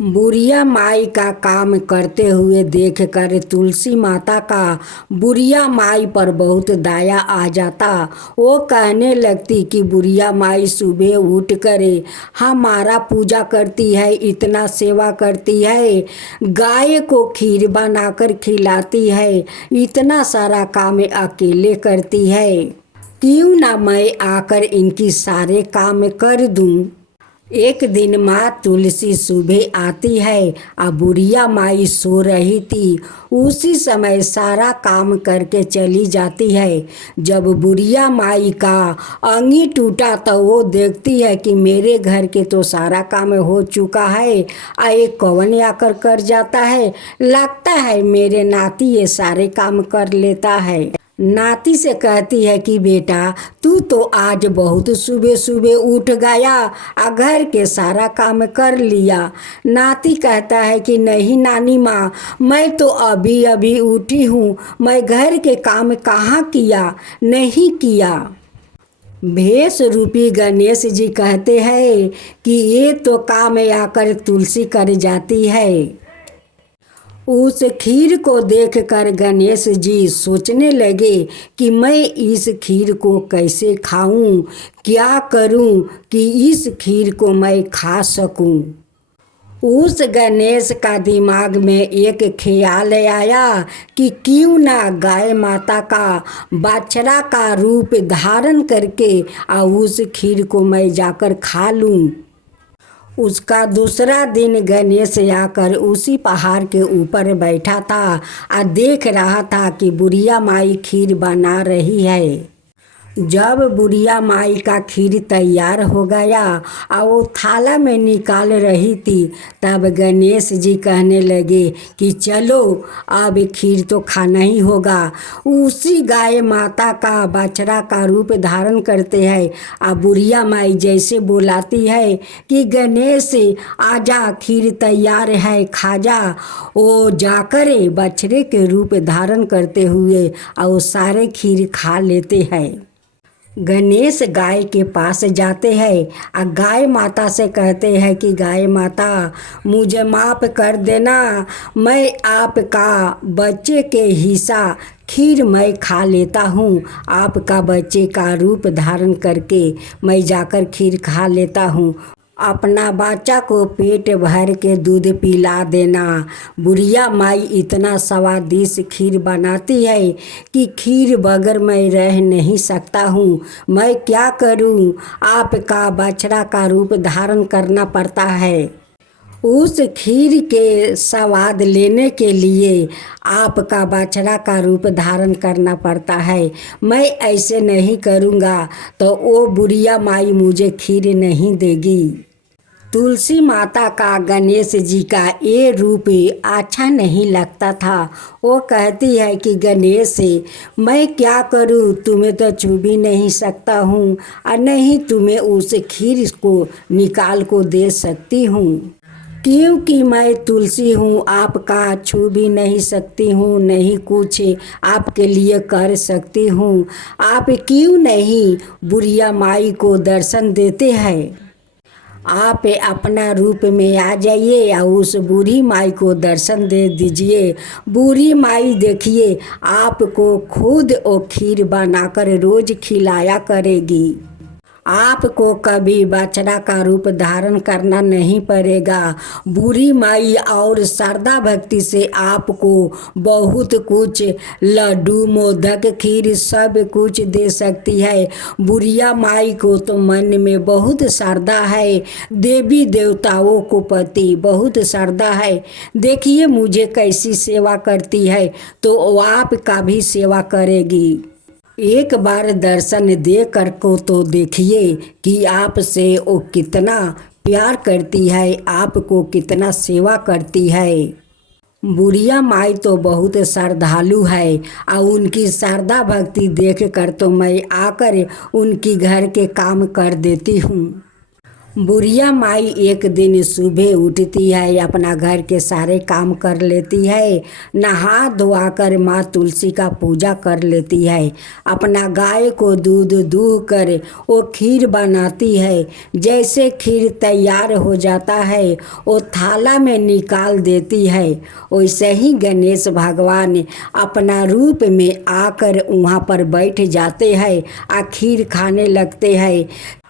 बुढ़िया माई का काम करते हुए देखकर तुलसी माता का बुढ़िया माई पर बहुत दया आ जाता। वो कहने लगती कि बुढ़िया माई सुबह उठ करे हमारा पूजा करती है, इतना सेवा करती है, गाय को खीर बनाकर खिलाती है, इतना सारा काम अकेले करती है, क्यों ना मैं आकर इनकी सारे काम कर दूं। एक दिन माँ तुलसी सुबह आती है और बुढ़िया माई सो रही थी। उसी समय सारा काम करके चली जाती है। जब बुढ़िया माई का अंगी टूटा तो वो देखती है कि मेरे घर के तो सारा काम हो चुका है, एक कौन आकर कर जाता है, लगता है मेरे नाती ये सारे काम कर लेता है। नाती से कहती है कि बेटा तू तो आज बहुत सुबह सुबह उठ गया और घर के सारा काम कर लिया। नाती कहता है कि नहीं नानी माँ, मैं तो अभी अभी उठी हूँ, मैं घर के काम कहाँ किया, नहीं किया। भेष रूपी गणेश जी कहते हैं कि ये तो काम आकर तुलसी कर जाती है। उस खीर को देखकर गणेश जी सोचने लगे कि मैं इस खीर को कैसे खाऊं, क्या करूं कि इस खीर को मैं खा सकूं। उस गणेश का दिमाग में एक ख्याल आया कि क्यों ना गाय माता का बछड़ा का रूप धारण करके और उस खीर को मैं जाकर खा लूं। उसका दूसरा दिन गणेश आकर उसी पहाड़ के ऊपर बैठा था और देख रहा था कि बुढ़िया माई खीर बना रही है। जब बुढ़िया माई का खीर तैयार हो गया और वो थाला में निकाल रही थी, तब गणेश जी कहने लगे कि चलो अब खीर तो खाना ही होगा। उसी गाय माता का बछड़ा का रूप धारण करते हैं और बुढ़िया माई जैसे बुलाती है कि गणेश आजा खीर तैयार है खा जा, वो जाकर बछड़े के रूप धारण करते हुए और वो सारे खीर खा लेते हैं। गणेश गाय के पास जाते हैं और गाय माता से कहते हैं कि गाय माता मुझे माफ़ कर देना, मैं आपका बच्चे के हिस्सा खीर मैं खा लेता हूँ, आपका बच्चे का रूप धारण करके मैं जाकर खीर खा लेता हूँ, अपना बच्चा को पेट भर के दूध पिला देना। बुढ़िया माई इतना स्वादिष्ट खीर बनाती है कि खीर बगैर मैं रह नहीं सकता हूँ, मैं क्या करूँ, आपका बछड़ा का रूप धारण करना पड़ता है। उस खीर के स्वाद लेने के लिए आपका बछड़ा का रूप धारण करना पड़ता है, मैं ऐसे नहीं करूँगा तो वो बुढ़िया माई मुझे खीर नहीं देगी। तुलसी माता का गणेश जी का ये रूप अच्छा नहीं लगता था। वो कहती है कि गणेश मैं क्या करूं, तुम्हें तो छू भी नहीं सकता हूं और नहीं तुम्हें उस खीर को निकाल को दे सकती हूं, क्योंकि मैं तुलसी हूँ, आपका छू भी नहीं सकती हूँ, नहीं कुछ आपके लिए कर सकती हूँ। आप क्यों नहीं बुढ़िया माई को दर्शन देते हैं, आप अपना रूप में आ जाइए और उस बूढ़ी माई को दर्शन दे दीजिए। बूढ़ी माई देखिए आपको खुद वो खीर बनाकर रोज खिलाया करेगी, आपको कभी बछड़ा का रूप धारण करना नहीं पड़ेगा। बूढ़ी माई और श्रद्धा भक्ति से आपको बहुत कुछ लड्डू मोदक खीर सब कुछ दे सकती है। बुढ़िया माई को तो मन में बहुत श्रद्धा है, देवी देवताओं को प्रति बहुत श्रद्धा है। देखिए मुझे कैसी सेवा करती है तो वो आपका भी सेवा करेगी। एक बार दर्शन दे कर को तो देखिए कि आपसे वो कितना प्यार करती है, आपको कितना सेवा करती है। बुढ़िया माई तो बहुत श्रद्धालु है और उनकी श्रद्धा भक्ति देख कर तो मैं आकर उनकी घर के काम कर देती हूँ। बुढ़िया माई एक दिन सुबह उठती है, अपना घर के सारे काम कर लेती है, नहा धोआ कर माँ तुलसी का पूजा कर लेती है, अपना गाय को दूध दूह कर वो खीर बनाती है। जैसे खीर तैयार हो जाता है वो थाला में निकाल देती है। वैसे ही गणेश भगवान अपना रूप में आकर वहाँ पर बैठ जाते हैं, खीर खाने लगते हैं।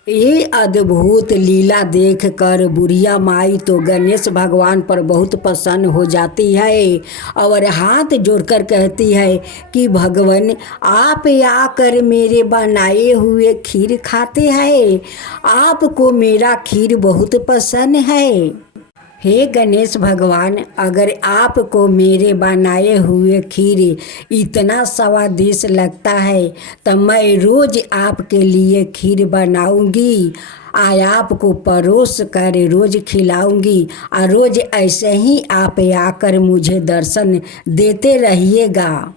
ये अद्भुत लीला देखकर बुढ़िया माई तो गणेश भगवान पर बहुत प्रसन्न हो जाती है और हाथ जोड़कर कहती है कि भगवान आप आकर मेरे बनाए हुए खीर खाते हैं, आपको मेरा खीर बहुत पसंद है। हे गणेश भगवान, अगर आपको मेरे बनाए हुए खीर इतना स्वादिष्ट लगता है तो मैं रोज़ आपके लिए खीर बनाऊंगी, आपको परोस कर रोज़ खिलाऊंगी और रोज़ ऐसे ही आप आकर मुझे दर्शन देते रहिएगा।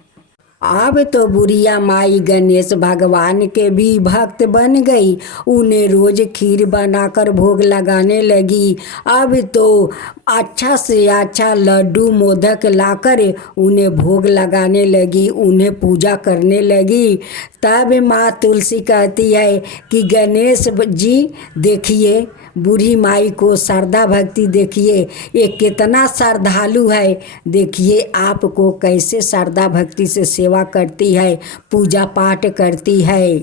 अब तो बुढ़िया माई गणेश भगवान के भी भक्त बन गई, उन्हें रोज़ खीर बनाकर भोग लगाने लगी। अब तो अच्छा से अच्छा लड्डू मोदक लाकर उन्हें भोग लगाने लगी, उन्हें पूजा करने लगी। तब माँ तुलसी कहती है कि गणेश जी देखिए, बूढ़ी माई को श्रद्धा भक्ति देखिए, ये कितना श्रद्धालु है, देखिए आपको कैसे श्रद्धा भक्ति से सेवा करती है, पूजा पाठ करती है।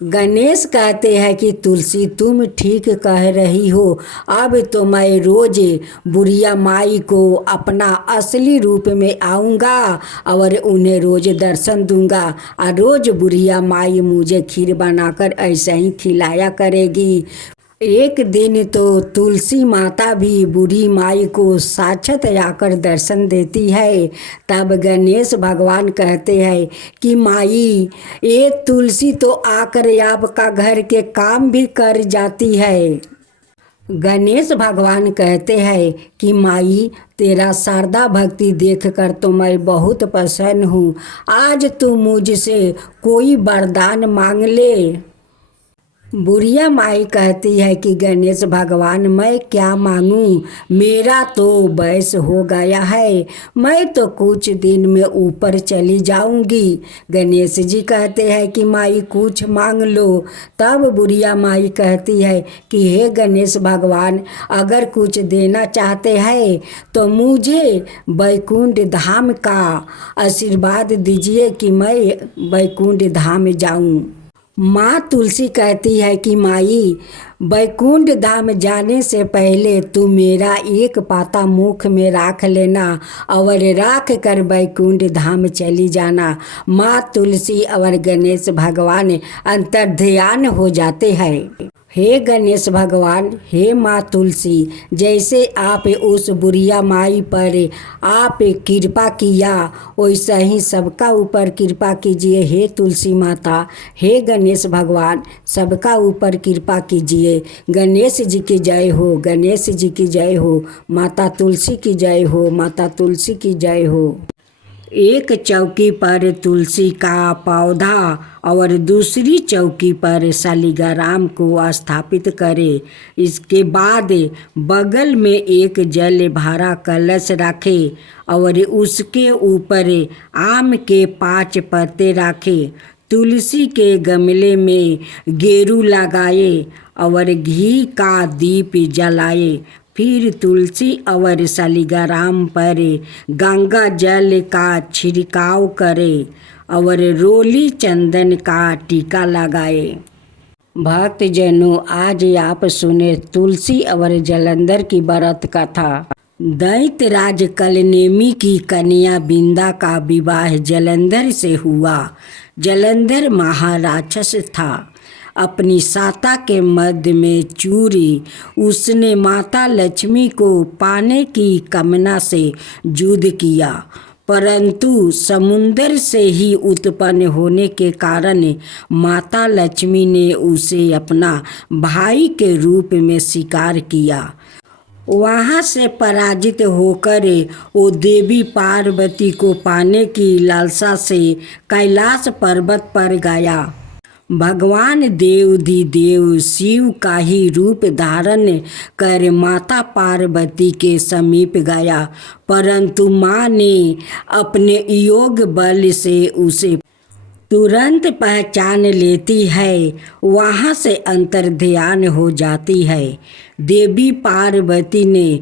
गणेश कहते हैं कि तुलसी तुम ठीक कह रही हो, अब तो मैं रोज बुढ़िया माई को अपना असली रूप में आऊँगा और उन्हें रोज दर्शन दूंगा और रोज बुढ़िया माई मुझे खीर बनाकर ऐसे ही खिलाया करेगी। एक दिन तो तुलसी माता भी बूढ़ी माई को साक्षात आकर दर्शन देती है। तब गणेश भगवान कहते हैं कि माई, ये तुलसी तो आकर आपका घर के काम भी कर जाती है। गणेश भगवान कहते हैं कि माई, तेरा श्रद्धा भक्ति देखकर तो मैं बहुत प्रसन्न हूँ, आज तू मुझसे कोई वरदान मांग ले। बुढ़िया माई कहती है कि गणेश भगवान मैं क्या मांगूं, मेरा तो वयस हो गया है, मैं तो कुछ दिन में ऊपर चली जाऊंगी। गणेश जी कहते हैं कि माई कुछ मांग लो। तब बुढ़िया माई कहती है कि हे गणेश भगवान, अगर कुछ देना चाहते हैं तो मुझे वैकुंठ धाम का आशीर्वाद दीजिए कि मैं वैकुंठ धाम जाऊं। माँ तुलसी कहती है कि माई, वैकुंठ धाम जाने से पहले तू मेरा एक पाता मुख में रख लेना और राख कर वैकुंठ धाम चली जाना। माँ तुलसी और गणेश भगवान अंतर्ध्यान हो जाते हैं। हे गणेश भगवान, हे माँ तुलसी, जैसे आप उस बुढ़िया माई पर आप कृपा किया वैसा ही सबका ऊपर कृपा कीजिए। हे तुलसी माता, हे गणेश भगवान, सबका ऊपर कृपा कीजिए। गणेश जी की जय हो, गणेश जी की जय हो, माता तुलसी की जय हो, माता तुलसी की जय हो। एक चौकी पर तुलसी का पौधा और दूसरी चौकी पर शालिग्राम को स्थापित करें। इसके बाद बगल में एक जल भरा कलश रखें और उसके ऊपर आम के 5 पत्ते रखें। तुलसी के गमले में गेरू लगाए और घी का दीप जलाए। फिर तुलसी और शालिग्राम पर गंगा जल का छिड़काव करे और रोली चंदन का टीका लगाए। भक्तजनों, आज आप सुने तुलसी और जलंधर की व्रत कथा। दैत्यराज कलनेमी की कन्या बिंदा का विवाह जलंधर से हुआ। जलंधर महाराक्षस था। अपनी साता के मध्य में चूरी उसने माता लक्ष्मी को पाने की कामना से युद्ध किया, परंतु समुद्र से ही उत्पन्न होने के कारण माता लक्ष्मी ने उसे अपना भाई के रूप में स्वीकार किया। वहाँ से पराजित होकर वो देवी पार्वती को पाने की लालसा से कैलाश पर्वत पर गया। भगवान देवाधिदेव शिव का ही रूप धारण कर माता पार्वती के समीप गया, परंतु माँ ने अपने योग बल से उसे तुरंत पहचान लेती है, वहाँ से अंतर्ध्यान हो जाती है। देवी पार्वती ने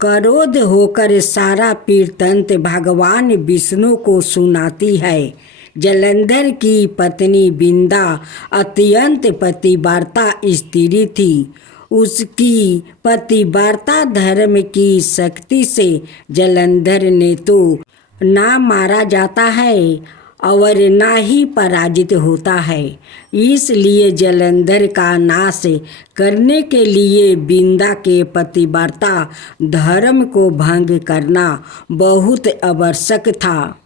क्रोध होकर सारा वृत्तांत भगवान विष्णु को सुनाती है। जलंधर की पत्नी बिंदा अत्यंत पतिव्रता स्त्री थी। उसकी पतिव्रता धर्म की शक्ति से जलंधर ने तो ना मारा जाता है और ना ही पराजित होता है। इसलिए जलंधर का नाश करने के लिए बिंदा के पतिव्रता धर्म को भंग करना बहुत आवश्यक था।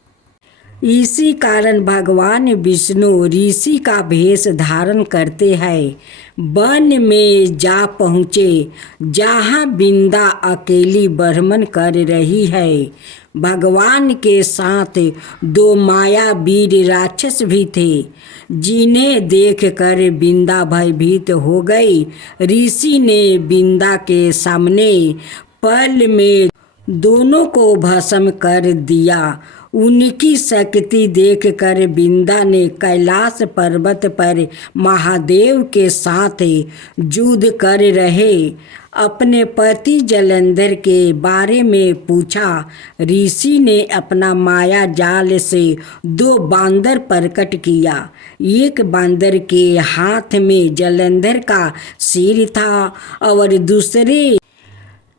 इसी कारण भगवान विष्णु ऋषि का भेष धारण करते हैं। वन में जा पहुँचे जहाँ बिंदा अकेली भ्रमण कर रही है। भगवान के साथ 2 मायावीर राक्षस भी थे, जिन्हें देखकर बिंदा भयभीत हो गई। ऋषि ने बिंदा के सामने पल में दोनों को भस्म कर दिया। उनकी शक्ति देखकर बिंदा ने कैलाश पर्वत पर महादेव के साथ युद्ध कर रहे अपने पति जलंधर के बारे में पूछा। ऋषि ने अपना माया जाल से 2 बांदर प्रकट किया। एक बांदर के हाथ में जलंधर का सिर था और दूसरे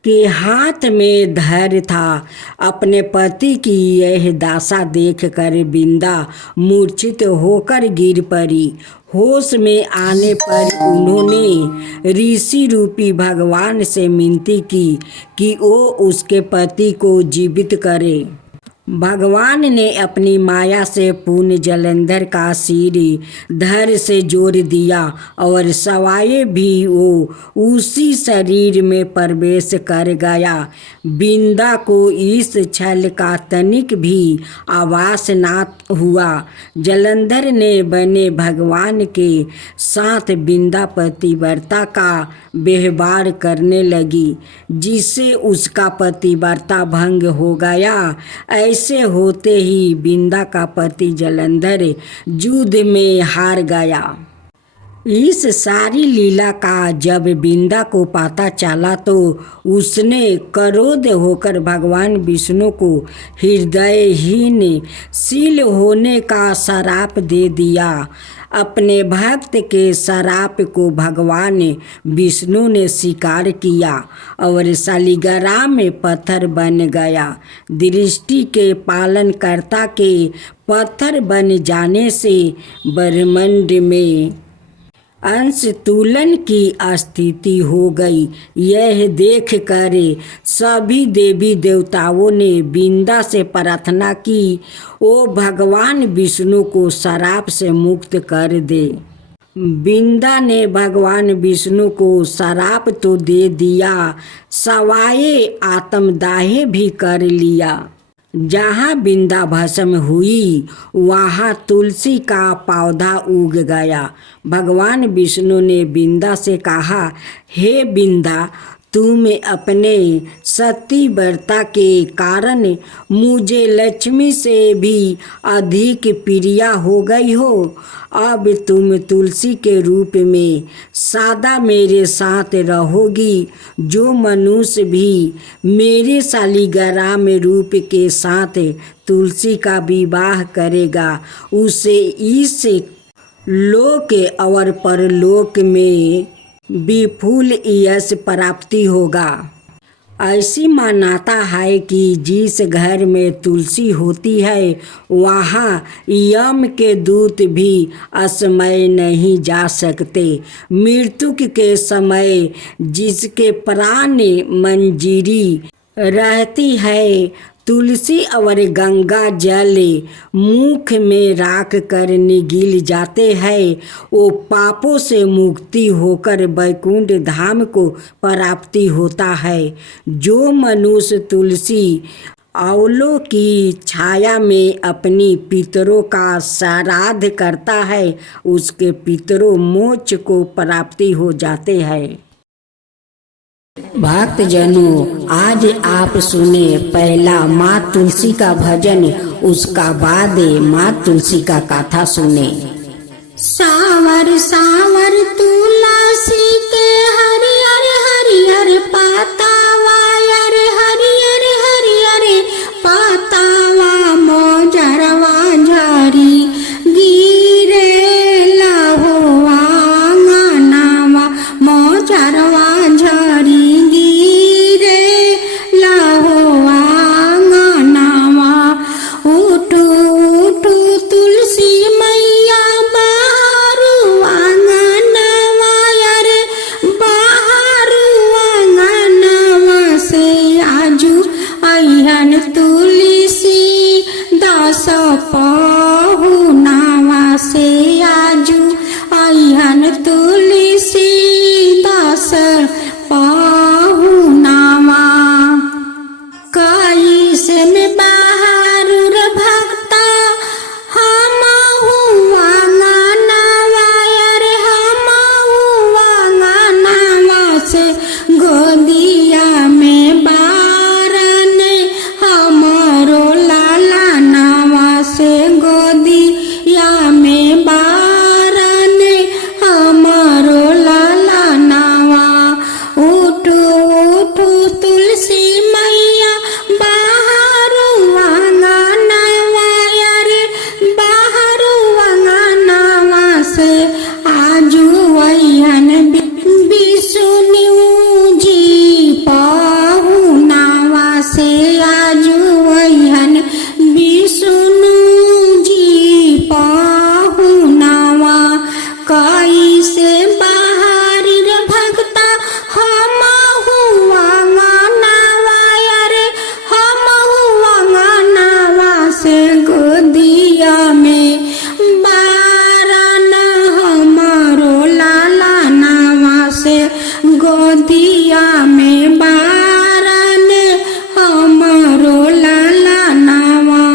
के हाथ में धैर्य था। अपने पति की यह दशा देखकर बिंदा मूर्छित होकर गिर पड़ी। होश में आने पर उन्होंने ऋषि रूपी भगवान से विनती की कि वो उसके पति को जीवित करे। भगवान ने अपनी माया से पूर्ण जलंधर का सिर धड़ से जोड़ दिया और सवाए भी वो उसी शरीर में प्रवेश कर गया। बिंदा को इस छल का तनिक भी आभास न हुआ। जलंधर ने बने भगवान के साथ बिंदा पतिव्रता का व्यवहार करने लगी, जिससे उसका पतिव्रता भंग हो गया। ऐसे होते ही बिंदा का पति जलंधर युद्ध में हार गया। इस सारी लीला का जब बिंदा को पता चला तो उसने क्रोध होकर भगवान विष्णु को हृदयहीन शील होने का श्राप दे दिया। अपने भक्त के श्राप को भगवान विष्णु ने स्वीकार किया और शालिग्राम में पत्थर बन गया। दृष्टि के पालनकर्ता के पत्थर बन जाने से ब्रह्मांड में अंश तुलन की स्थिति हो गई। यह देखकर सभी देवी देवताओं ने बिंदा से प्रार्थना की वो भगवान विष्णु को श्राप से मुक्त कर दे। बिंदा ने भगवान विष्णु को श्राप तो दे दिया, सवाए आत्मदाह भी कर लिया। जहाँ बिंदा भस्म हुई वहाँ तुलसी का पौधा उग गया। भगवान विष्णु ने बिंदा से कहा, हे बिंदा, तुम अपने सतीव्रता के कारण मुझे लक्ष्मी से भी अधिक प्रिय हो गई हो। अब तुम तुलसी के रूप में सदा मेरे साथ रहोगी। जो मनुष्य भी मेरे शालिग्राम रूप के साथ तुलसी का विवाह करेगा उसे इस लोक और परलोक में विपुल यश प्राप्ति होगा। ऐसी मान्यता है कि जिस घर में तुलसी होती है वहाँ यम के दूत भी असमय नहीं जा सकते। मृत्यु के समय जिसके प्राण मंजीरी रहती है, तुलसी और गंगा जल मुख में राख कर निगल जाते हैं, वो पापों से मुक्ति होकर वैकुंठ धाम को प्राप्ति होता है। जो मनुष्य तुलसी औलों की छाया में अपनी पितरों का श्राद्ध करता है, उसके पितरों मोक्ष को प्राप्ति हो जाते हैं। भक्त जनों, आज आप सुने पहला माँ तुलसी का भजन, उसका बाद माँ तुलसी का कथा सुने। सावर सावर तुलसी के हरियर हरियर पातावा, यार हरियर हरियर पातावा, मोजरवा झारी गिरे लाहो आंगनावा, मोजरवा झारी गिरे लाहो आंगनावा। उठू उठू तुलसी मैया बाहरु आंगनवा, यार बाहरु आंगनवा से आजू अहन तुलसी दास पहुनावा, से आजू अहन तुलसी दास पहुनावा। कैसे में बाहरुर भक्ता हम हुआ गानावा, यार हम हुआ गानावा से गोदिया में बारन हमारो लाला नावा, से गोदिया में बारन हमारो लाला नावा। उठू उठू तुलसी मैया बाहरु आंगनवा, यार बाहरु आंगनवा से आजू अहन विष्णु जी पहुनावा, से आजू अहन विष्णु जी पहुनावा। कैसे बाहर रे भक्ता हम हुआ गानावा, यार हम हुआ गानावा से गोदिया में बारन हमारो लाला नावा, से गोदिया में बारन हमारो लाला नावा।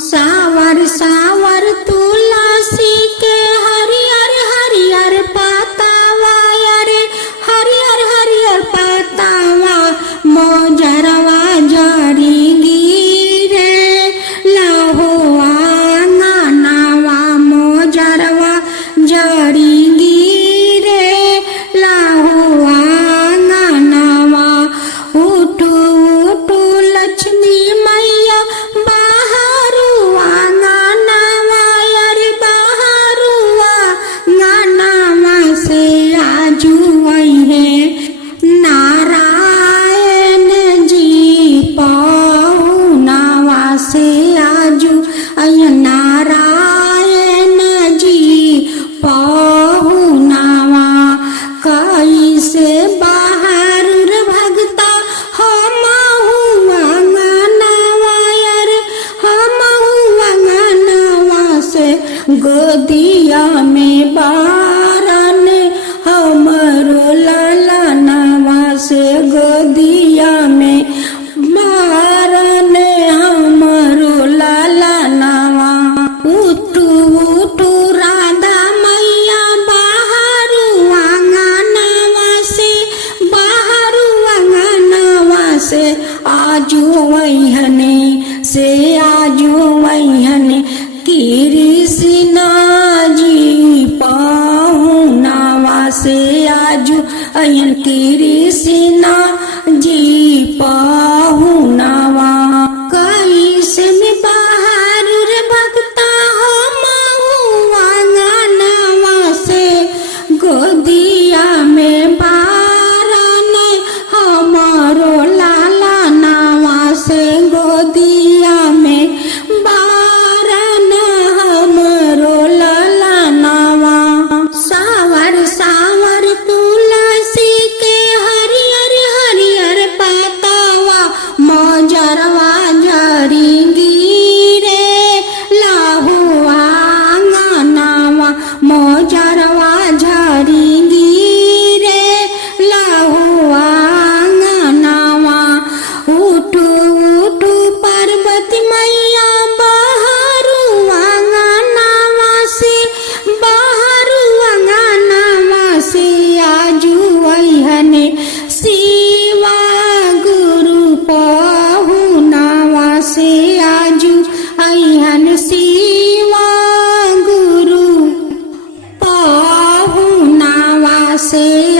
सावर सावर तुलसी के हरियर हरियर पातावा, यार हरियर हरियर पातावा, मोजरवा झारी गिरे लाहो आंगनवा, मोजरवा झारी गिरे लाहो आंगनवा। उठू उठू लक्ष्मी मैया बाहरु आंगनवा, यार बाहरु आंगनवा से आजू अहे नारायण जी पहुनावा, से आजू अहे नारायण जी पहुनावा। कैसे बाहरुर भक्ता हम हुआ गानावा, यार हम हुआ गानावा से गोदिया में बारन हमरो लाला नावा, से गोदिया में बारन हमरो लाला नावा। उठू उठू राधा मैया बाहरु आंगनवा, से बाहरु आंगनवा से आजू अहने, से आजू अहने कृष्ण जी पहुनावा, से आजू अहन कृष्ण जी पहुनावा। कैसे में बाहरुर भक्ता हम हुआ गानावा, से गोदिया में बारन हमारो लाला नावा, से गोदिया में बारन हमरो लाला नावा। सावर सावर तुलसी के हरियर हरियर पातावा, मोजरवा झारी गिरे लाहो आंगनवा, मोजरवा झारी गिरे लाहो आंगनवा। उठू उठू से